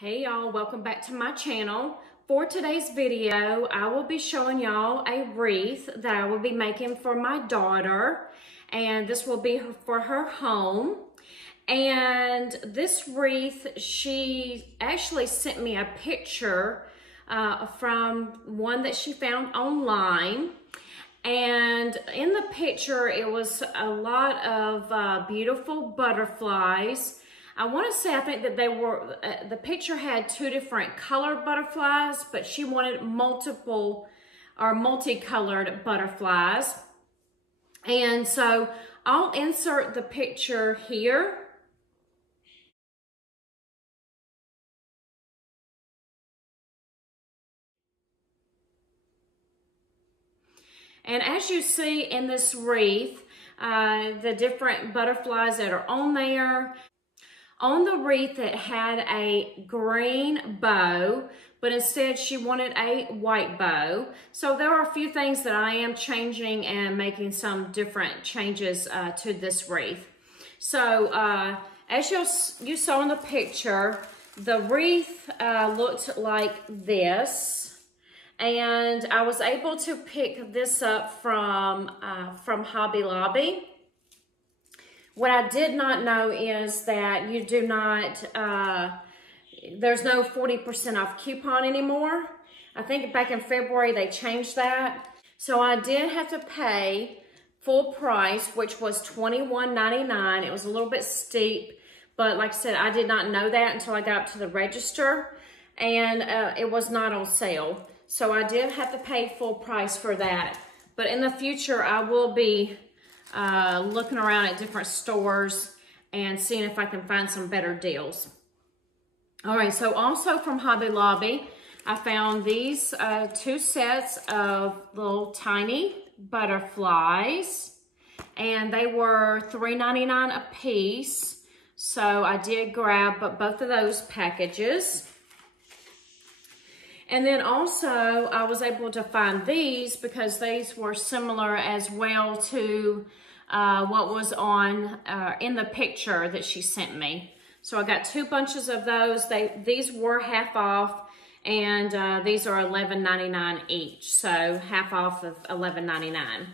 Hey y'all, welcome back to my channel. For today's video, I will be showing y'all a wreath that I will be making for my daughter, and this will be for her home. And this wreath, she actually sent me a picture from one that she found online. And in the picture, it was a lot of beautiful butterflies. I want to say, I think that they were, the picture had two different colored butterflies, but she wanted multiple or multicolored butterflies. And so I'll insert the picture here. And as you see in this wreath, the different butterflies that are on there. On the wreath, it had a green bow, but instead she wanted a white bow. So there are a few things that I am changing and making some different changes to this wreath. So as you saw in the picture, the wreath looked like this. And I was able to pick this up from Hobby Lobby. What I did not know is that you do not, there's no 40% off coupon anymore. I think back in February they changed that. So I did have to pay full price, which was $21.99. It was a little bit steep, but like I said, I did not know that until I got up to the register, and it was not on sale. So I did have to pay full price for that. But in the future, I will be looking around at different stores and seeing if I can find some better deals. All right, so also from Hobby Lobby, I found these two sets of little tiny butterflies, and they were $3.99 a piece. So I did grab both of those packages. And then also, I was able to find these because these were similar as well to what was on in the picture that she sent me. So I got two bunches of those. These were half off, and these are $11.99 each. So half off of $11.99.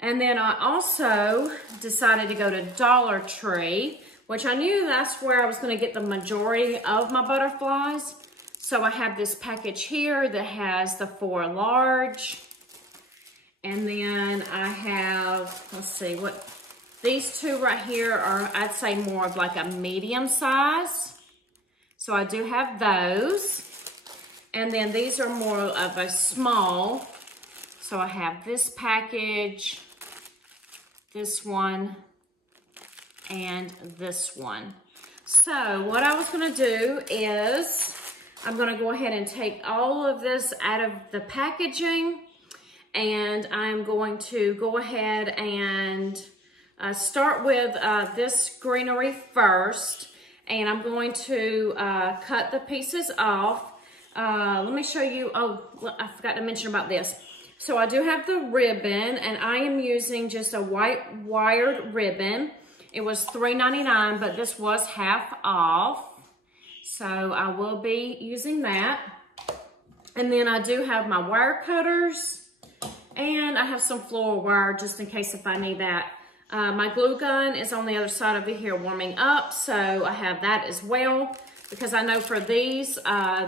And then I also decided to go to Dollar Tree, which I knew that's where I was going to get the majority of my butterflies. So I have this package here that has the 4 large. And then I have, let's see, what these two right here are, I'd say more of like a medium size. So I do have those. And then these are more of a small. So I have this package, this one, and this one. So what I was gonna do is, I'm gonna go ahead and take all of this out of the packaging, and I'm going to go ahead and start with this greenery first, and I'm going to cut the pieces off. Let me show you, oh, I forgot to mention about this. So I do have the ribbon, and I am using just a white wired ribbon. It was $3.99, but this was half off. So I will be using that. And then I do have my wire cutters, and I have some floral wire just in case if I need that. My glue gun is on the other side over here warming up, so I have that as well, because I know for these,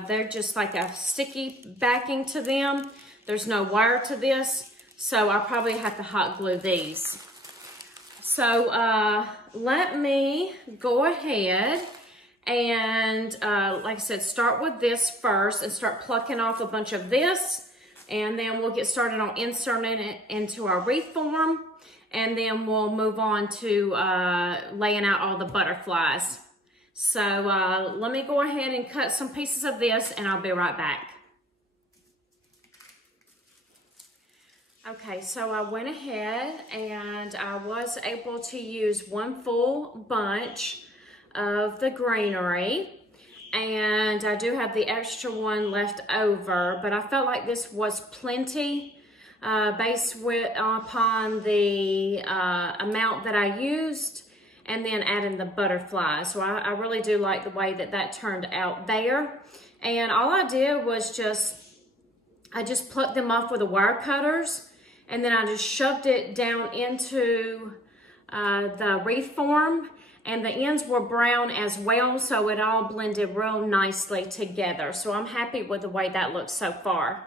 they're just like a sticky backing to them. There's no wire to this, so I'll probably have to hot glue these. So let me go ahead and like I said, start with this first and start plucking off a bunch of this, and then we'll get started on inserting it into our wreath form, and then we'll move on to laying out all the butterflies. So let me go ahead and cut some pieces of this, and I'll be right back. Okay, so I went ahead and I was able to use one full bunch of the greenery, and I do have the extra one left over, but I felt like this was plenty based upon the amount that I used and then adding the butterflies. So I really do like the way that that turned out there. And all I did was I just plucked them off with the wire cutters, and then I just shoved it down into the wreath form, and the ends were brown as well, so it all blended real nicely together. So I'm happy with the way that looks so far.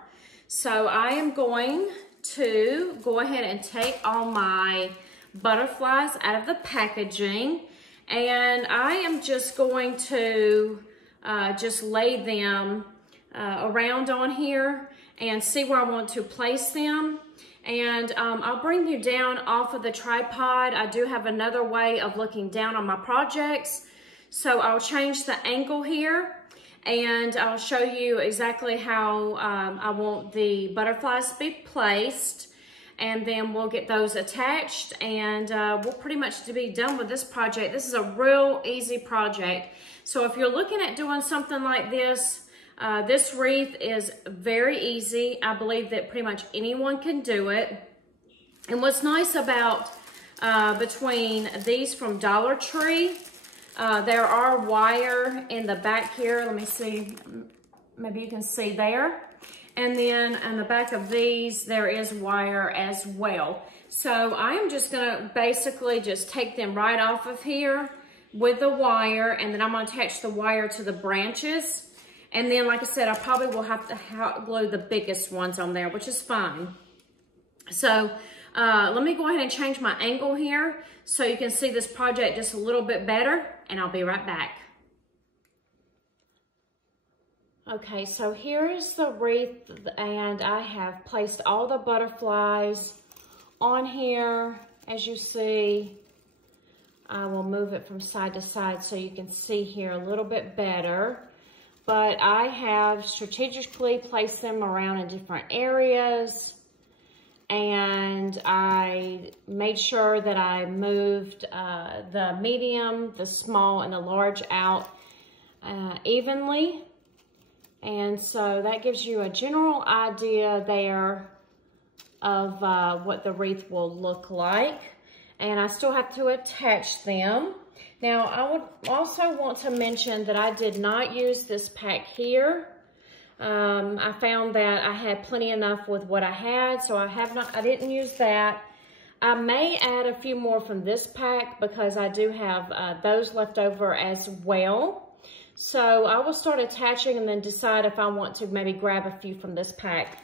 So I am going to go ahead and take all my butterflies out of the packaging, and I am just going to just lay them around on here and see where I want to place them. And I'll bring you down off of the tripod. I do have another way of looking down on my projects. So I'll change the angle here, and I'll show you exactly how I want the butterflies to be placed. And then we'll get those attached, and we'll pretty much be done with this project. This is a real easy project. So if you're looking at doing something like this, this wreath is very easy. I believe that pretty much anyone can do it. And what's nice about between these from Dollar Tree, there are wire in the back here. Let me see, maybe you can see there. And then on the back of these, there is wire as well. So I'm just gonna basically just take them right off of here with the wire, and then I'm gonna attach the wire to the branches. And then, like I said, I probably will have to hot glue the biggest ones on there, which is fine. So let me go ahead and change my angle here so you can see this project just a little bit better, and I'll be right back. Okay, so here is the wreath, and I have placed all the butterflies on here. As you see, I will move it from side to side so you can see here a little bit better. But I have strategically placed them around in different areas, and I made sure that I moved the medium, the small, and the large out evenly. And so that gives you a general idea there of what the wreath will look like. And I still have to attach them. Now, I would also want to mention that I did not use this pack here. I found that I had plenty enough with what I had, so I didn't use that. I may add a few more from this pack because I do have those left over as well. So I will start attaching and then decide if I want to maybe grab a few from this pack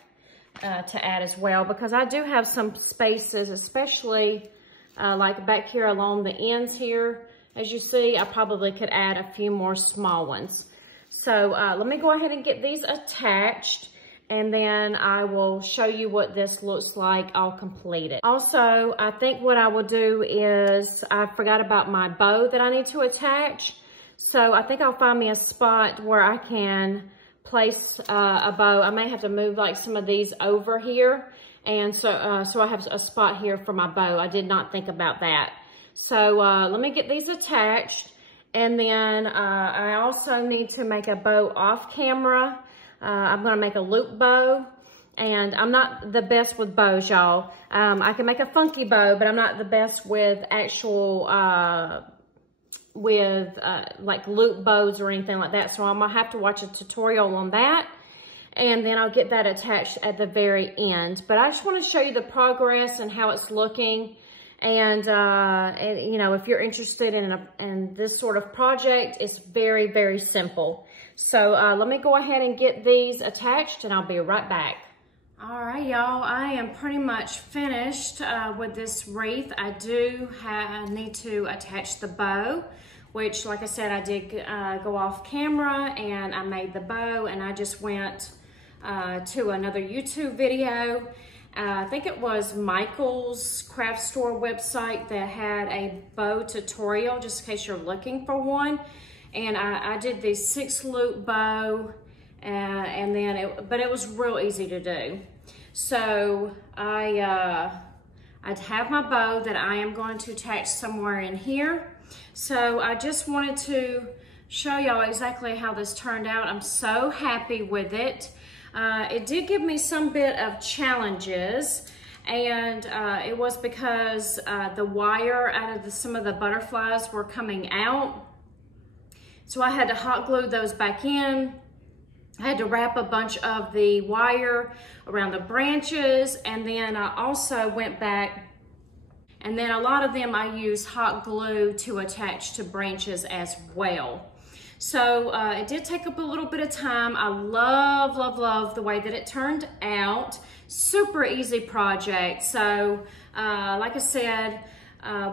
to add as well, because I do have some spaces, especially like back here along the ends here. As you see, I probably could add a few more small ones. So let me go ahead and get these attached, and then I will show you what this looks like all completed. Also, I think what I will do is, I forgot about my bow that I need to attach. So I think I'll find me a spot where I can place a bow. I may have to move like some of these over here. And so I have a spot here for my bow. I did not think about that. So let me get these attached, and then I also need to make a bow off camera. I'm gonna make a loop bow, and I'm not the best with bows, y'all. I can make a funky bow, but I'm not the best with actual, like loop bows or anything like that. So I'm gonna have to watch a tutorial on that, and then I'll get that attached at the very end. But I just wanna show you the progress and how it's looking. And you know, if you're interested in this sort of project, it's very, very simple. So let me go ahead and get these attached, and I'll be right back. All right, y'all, I am pretty much finished with this wreath. I do need to attach the bow, which, like I said, I did go off camera, and I made the bow, and I just went to another YouTube video. I think it was Michael's craft store website that had a bow tutorial, just in case you're looking for one. And I did the 6-loop bow, but it was real easy to do. So I'd have my bow that I am going to attach somewhere in here. So I just wanted to show y'all exactly how this turned out. I'm so happy with it. It did give me some bit of challenges, And it was because the wire out of some of the butterflies were coming out. So I had to hot glue those back in. I had to wrap a bunch of the wire around the branches, and then I also went back, and then a lot of them I used hot glue to attach to branches as well. So it did take up a little bit of time. I love, love, love the way that it turned out. Super easy project. So like I said,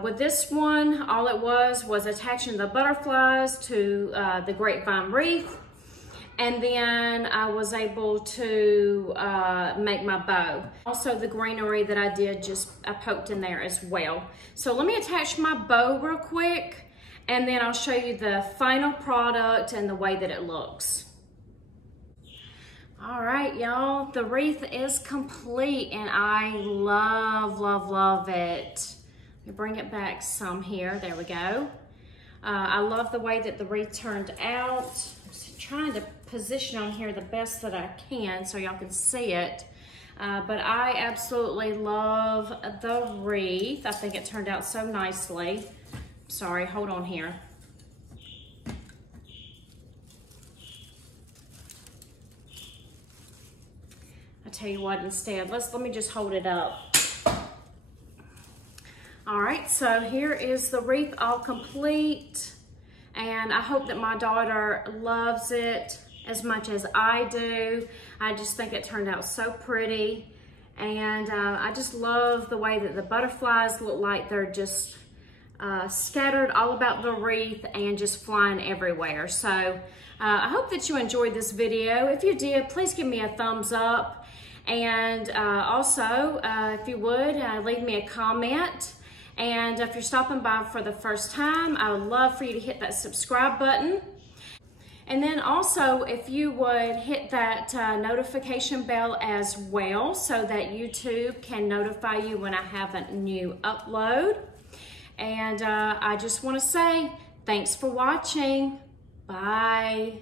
with this one, all it was attaching the butterflies to the grapevine wreath. And then I was able to make my bow. Also the greenery that I did, I poked in there as well. So let me attach my bow real quick, and then I'll show you the final product and the way that it looks. All right, y'all, the wreath is complete and I love, love, love it. Let me bring it back some here, there we go. I love the way that the wreath turned out. I'm just trying to position on here the best that I can so y'all can see it. But I absolutely love the wreath. I think it turned out so nicely. Sorry, hold on here. I tell you what, instead, let me just hold it up. All right, so here is the wreath all complete, and I hope that my daughter loves it as much as I do. I just think it turned out so pretty, and I just love the way that the butterflies look like they're just scattered all about the wreath and just flying everywhere. So I hope that you enjoyed this video. If you did, please give me a thumbs up, and also if you would leave me a comment. And if you're stopping by for the first time, I would love for you to hit that subscribe button. And then also, if you would hit that notification bell as well, so that YouTube can notify you when I have a new upload. And I just want to say thanks for watching. Bye.